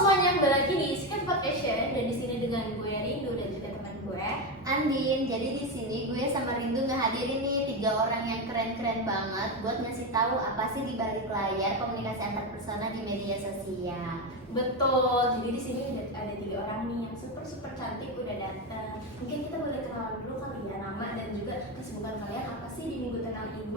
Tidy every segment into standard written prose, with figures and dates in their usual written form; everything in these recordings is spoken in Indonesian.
semuanya, kembali lagi di Skip Podcast dan di sini dengan gue Rindu dan juga teman gue Andin. Jadi di sini gue sama Rindu ngehadirin nih 3 orang yang keren-keren banget buat ngasih tahu apa sih di balik layar komunikasi antar persona di media sosial. Betul, jadi di sini ada 3 orang nih yang super cantik udah datang. Mungkin kita boleh kenalan dulu kali ya, nama dan juga kesibukan kalian apa sih di minggu tenang ini.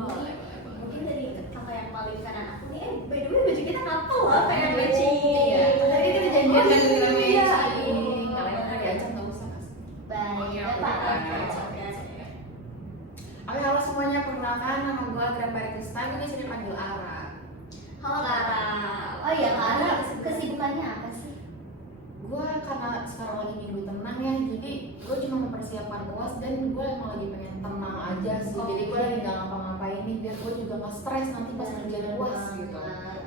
Mungkin dari kakak yang paling kanan aku nih, by the way baju kita couple loh, pengen matching. Iya. Tadi kita janjian kan dengan matching. Kalian udah diajak nggak usah kasih. Baik, Oke, halo semuanya, perkenalkan nama gue Grampari Kristan, gue disini panggil Ara. Halo Kara. Oh iya Kara, kesibukannya apa sih? Gue karena sekarang lagi minggu tenang ya, jadi gue cuma mempersiapkan UAS dan gue emang lagi pengen tenang aja sih. Jadi gue lagi nggak ngapa-ngapain nih, biar gue juga nggak stres nanti pas ngerjain UAS gitu.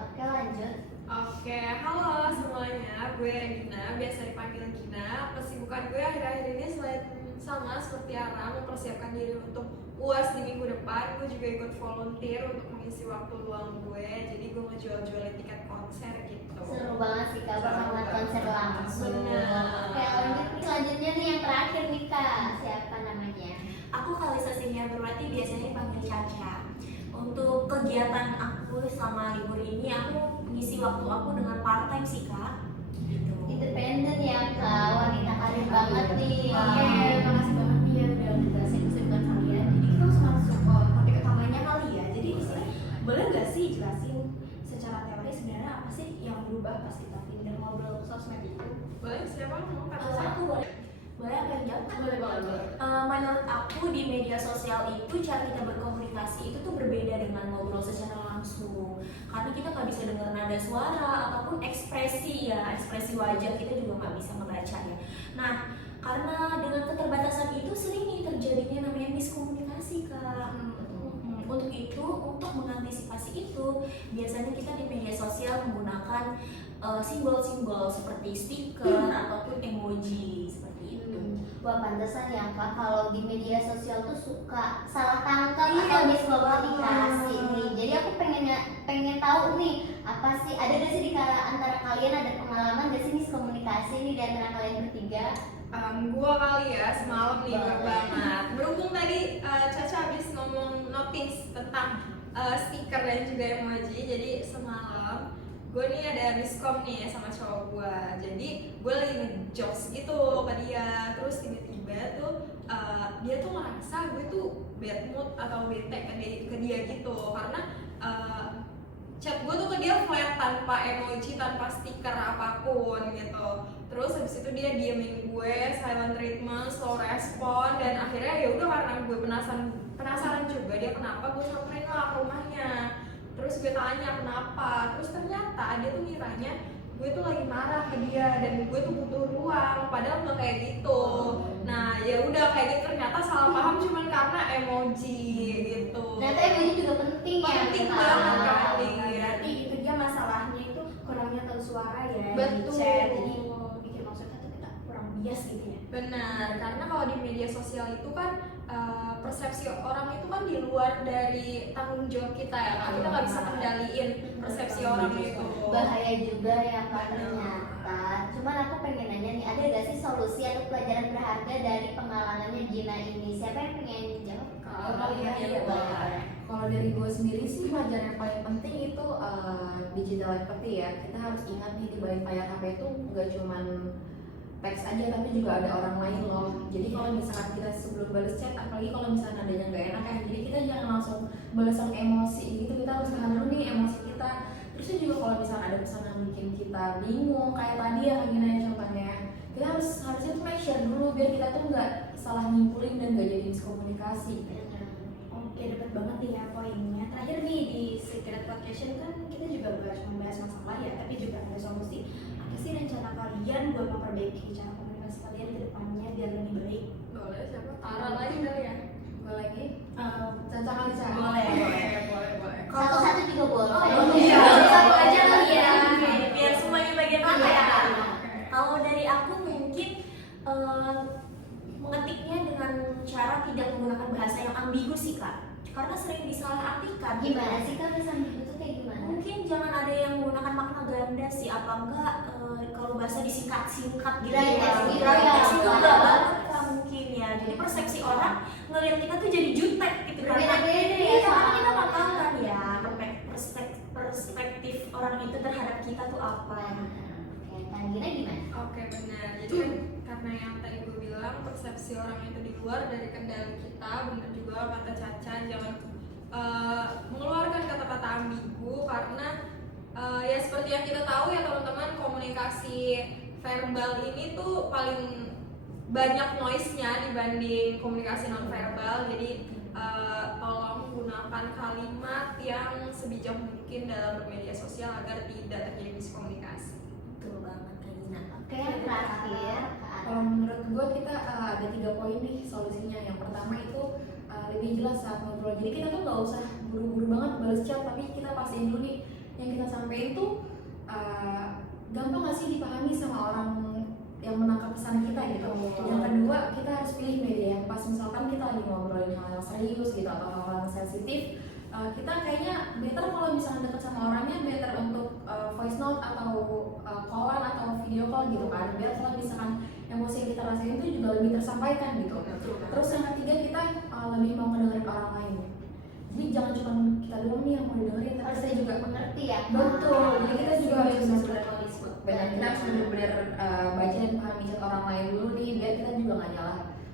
Oke lanjut. Oke, halo semuanya, gue Regina, biasa dipanggil Gina. Kesibukan gue akhir-akhir ini selain sama seperti Ara, mempersiapkan diri untuk UAS di minggu depan. Gue juga ikut volunteer untuk mengisi waktu luang gue, jadi gue ngejual-jualin tiket konser gitu. Seru banget sih Kak, sama konser langsung. Bener. Oke lanjut nih, selanjutnya nih yang terakhir nih Kak, siapa namanya? Aku Kalisa Sinia Berwati, biasanya dipanggil Caca. Untuk kegiatan aku selama libur ini, aku mengisi waktu aku dengan part time sih kak. Gitu. Independen ya Kak, wanita karir banget nih. Oke, makasih banget nih ya udah ngejelasin kesibukan kalian. Jadi kita langsung masuk ke topik utamanya kali ya. Jadi di sini boleh nggak sih jelasin secara teori sebenarnya apa sih yang berubah pas kita pindah ngobrol sosmed itu? Boleh, siapa mau kata Aku siapa? boleh apa yang jawab? Boleh banget. Menurut aku di media sosial itu cara kita berkomunikasi itu tuh berbeda dengan ngobrol secara langsung, karena kita nggak bisa dengar nada suara ataupun ekspresi wajah kita juga nggak bisa ngebaca ya. Nah, karena dengan keterbatasan itu sering nih terjadinya namanya miskomunikasi kak. Untuk itu, untuk mengantisipasi itu, biasanya kita di media sosial menggunakan simbol-simbol seperti stiker ataupun emoji seperti itu. Wah pantesan ya Kak, kalau di media sosial tuh suka salah tangkap atau Iya, miskomunikasi betul. nih. Jadi aku pengen tahu nih, apa sih ada gak sih di antara kalian ada pengalaman gak sih miskomunikasi nih di antara kalian bertiga? Gue kali ya, semalam nih Boleh. banget. Berhubung tadi Caca habis ngomong notice tentang stiker dan juga emoji, jadi semalam gue nih ada miskom nih sama cowok gue. Jadi gue lagi ngejokes gitu ke dia, terus tiba-tiba tuh dia tuh ngerasa gue tuh bad mood atau bete ke dia gitu, karena chat gue tuh ke dia flat tanpa emoji, tanpa stiker apapun gitu. Terus habis itu dia diemin gue, silent treatment, slow respon, dan akhirnya ya udah karena gue penasaran juga dia kenapa, gue samperin lah ke rumahnya. Terus gue tanya kenapa, terus ternyata dia tuh ngiranya gue tuh lagi marah ke dia dan gue tuh butuh ruang, padahal nggak kayak gitu. Nah ya udah kayak gitu, ternyata salah paham cuman karena emoji gitu. Ternyata emoji juga penting ya. Penting Kak. banget kan. Berarti itu dia masalahnya itu kurangnya tahu suara ya di Betul. chat, jadi bikin maksudnya tuh kita kurang bias gitu ya. Benar, karena kalau di media sosial itu kan persepsi orang itu kan di luar dari tanggung jawab kita ya, kan kita nggak bisa kendaliin persepsi orang itu. Bahaya juga ya Kak ternyata. Cuman aku pengen nanya nih, ada gak sih solusi atau pelajaran berharga dari pengalamannya Gina ini? Siapa yang pengen jawab? Kalau dari gue sendiri sih, pelajaran yang paling penting itu digital empathy ya. Kita harus ingat nih, di balik layar HP itu nggak cuman teks aja, tapi juga ada orang lain loh. Jadi kalau misalkan kita sebelum balas chat, apalagi kalau misalkan adanya nggak enak ya, jadi kita jangan langsung balas yang emosi gitu. Kita harus tahan dulu nih emosi kita. Terus juga kalau misalkan ada pesan yang bikin kita bingung, kayak tadi ya kayak gini contohnya, kita harusnya tuh make sure dulu biar kita tuh nggak salah nyimpulin dan nggak jadi miskomunikasi. Oke, dapat banget nih ya poinnya. Terakhir nih di Secret Podcast kan kita juga gak cuma bahas masalah ya, tapi juga ada solusi. Apa sih rencana kalian buat memperbaiki cara komunikasi kalian ke depannya biar lebih baik? Boleh siapa? Tara lagi kali ya? Gue lagi, Caca kali Caca. Boleh. Satu-satu juga boleh. iya. Satu aja kali ya, biar semuanya bagian apa ya. Kalau dari aku mungkin mengetiknya dengan cara tidak menggunakan bahasa yang ambigu sih kak, karena sering disalahartikan. Gimana sih Kak bisa itu kayak gimana? Mungkin jangan ada yang menggunakan makna ganda sih, apa enggak kalau bahasa disingkat-singkat gitu Grayes gitu Grayes ya. itu enggak banget lah mungkin ya. Jadi persepsi orang ngelihat kita tuh jadi jutek gitu Berbeda-beda ya, iya, karena sama kita nggak orang. tahu kan ya perspektif orang itu terhadap kita tuh apa. Oke, Kak Gina gimana? Oke, benar. Jadi kan karena yang tadi gue bilang persepsi orang itu di luar dari kendali kita, benar juga kata Caca, jangan mengeluarkan kata-kata ambigu karena ya seperti yang kita tahu ya teman-teman, komunikasi verbal ini tuh paling banyak noise-nya dibanding komunikasi non verbal. Jadi tolong gunakan kalimat yang sebijak mungkin dalam bermedia sosial agar tidak terjadi miskomunikasi. Betul banget Kak Gina. Oke, yang terakhir Kak Kalau menurut gue kita ada 3 poin nih solusinya. Yang pertama itu lebih jelas saat ngobrol. Jadi kita tuh nggak usah buru-buru banget balas chat, tapi kita pastiin dulu nih yang kita sampaikan tuh gampang nggak sih dipahami sama orang yang menangkap pesan kita gitu. Yang kedua, kita harus pilih media yang pas. Misalkan kita lagi ngobrolin hal yang serius gitu atau hal yang sensitif, kita kayaknya better kalau misalnya deket sama orangnya, better untuk voice note atau callan atau video call gitu kan, biar kalau misalkan emosi yang kita rasain itu juga lebih tersampaikan gitu. Terus yang ketiga, kita lebih mau ngedengerin orang lain. Jadi jangan cuma kita doang nih yang mau didengerin, tapi harus saya juga mengerti ya. betul. Jadi kita juga harus benar-benar benar, kita harus benar-benar baca dan pahami chat orang lain dulu nih, biar kita juga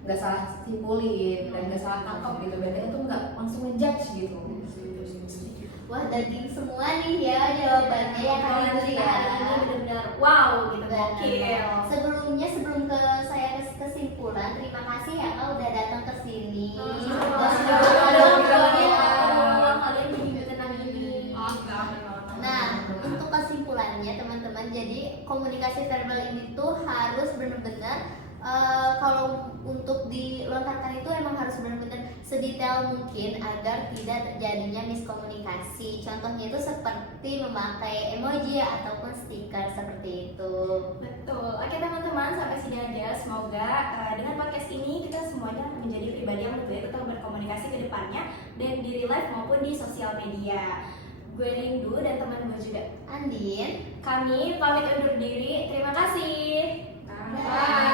nggak salah simpulin dan nggak salah tangkap gitu, biar kita tuh nggak langsung ngejudge gitu. Wah, daging semua nih ya jawabannya ya Kak Kalau Indri kita ya. hari ini benar-benar wow gitu. Benar. Sebelum saya ke kesimpulan, terima kasih ya Kak udah datang ke sini. Kalian juga tenang ini. Nah, untuk kesimpulannya teman-teman, jadi komunikasi verbal ini tuh harus benar-benar kalau untuk dilontarkan itu emang harus benar-benar sedetail mungkin agar tidak terjadinya miskomunikasi. Contohnya itu seperti memakai emoji ataupun stiker seperti itu. Betul. Oke teman-teman, sampai sini aja. Semoga dengan podcast ini kita semuanya menjadi pribadi yang lebih baik untuk berkomunikasi ke depannya dan di real life maupun di sosial media. Gue Rindu dan teman gue juga Andin, kami pamit undur diri. Terima kasih. bye.